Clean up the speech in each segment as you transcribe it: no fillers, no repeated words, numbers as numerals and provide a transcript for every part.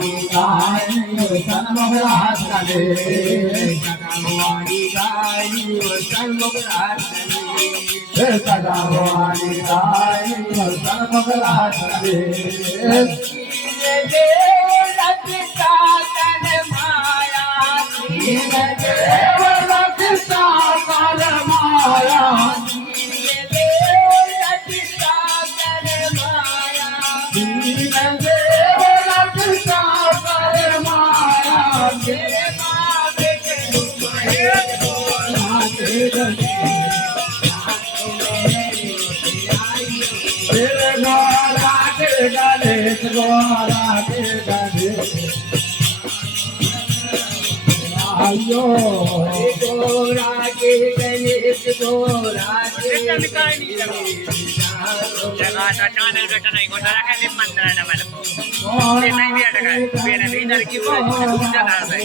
ભગવાની ગાય સન્મુખ રાત્રે ભગવાની ગાય સન્મુખ રાત્રે ભગવાની ગાય સન્મુખ રાત્રે Ayo, gora ke ganesh gora ke जगह चैनल बेटा नहीं होता है लिप मंत्र है ना मैंने ये नहीं भी अटका है मेरा रीडर की पूजा डाल रहा है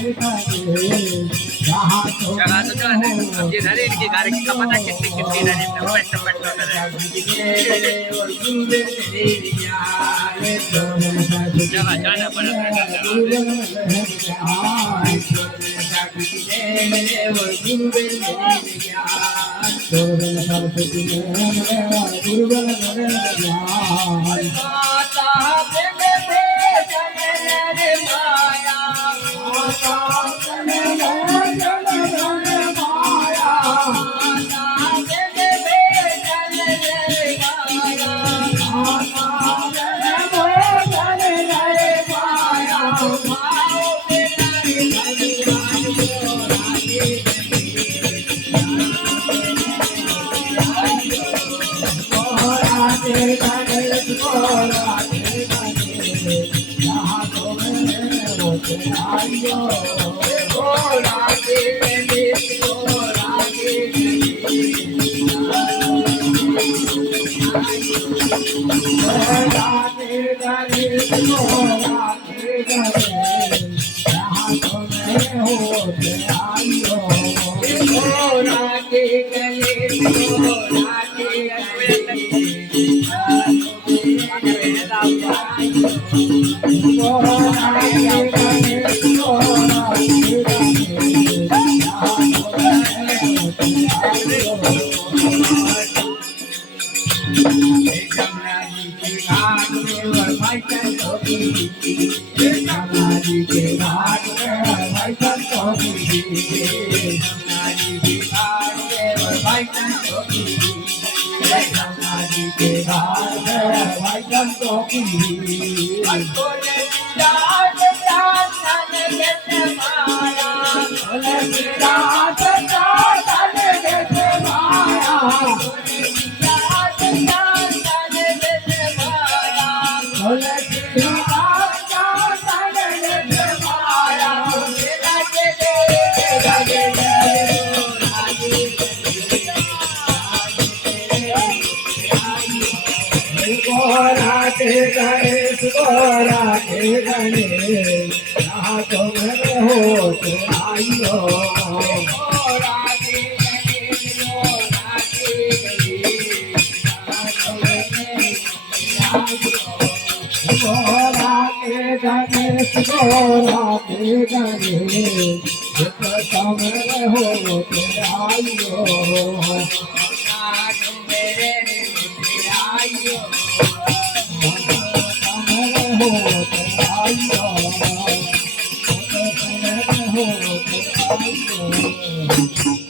जगह तो जो है अब ये धरे इनकी गाड़ी की पता कितनी कितनी रहने में पैसे पैसे होता है जगह जाना पड़ता है Thank you.